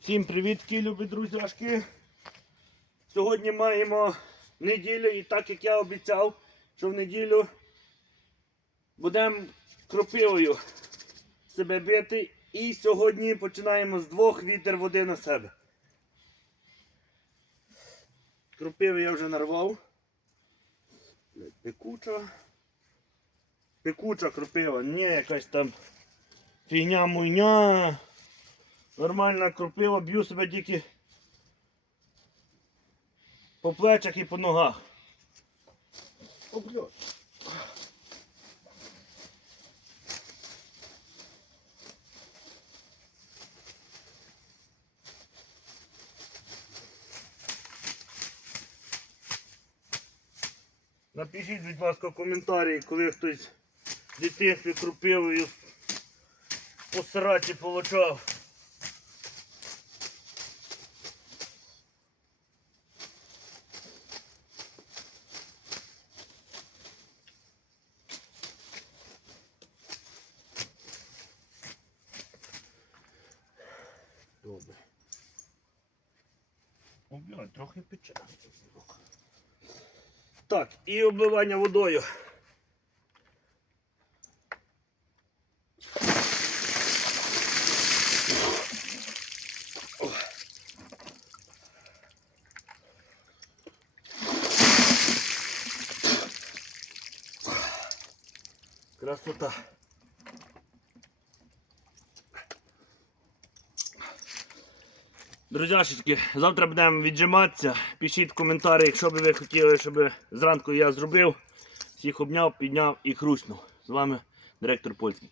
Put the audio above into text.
Всім привітки, любі друзяшки. Сьогодні маємо неділю і так як я обіцяв, що в неділю будемо кропивою себе бити. І сьогодні починаємо з двох вітер води на себе. Кропиви я вже нарвав. Пекуча. Пекуча кропива, не якась там фігня муйня. Нормальна кропива, б'ю себе тільки по плечах і по ногах. О. Напишіть, будь ласка, в коментарі, коли хтось в дитинстві крупивою по сраці получав. Добре. О, трохи пече. Так, і обливання водою. Красота. Друзяшечки, завтра будемо віджиматися. Пишіть в коментарі, якщо б ви хотіли, щоб зранку я зробив. Всіх обняв, підняв і хрустнув. З вами директор Польський.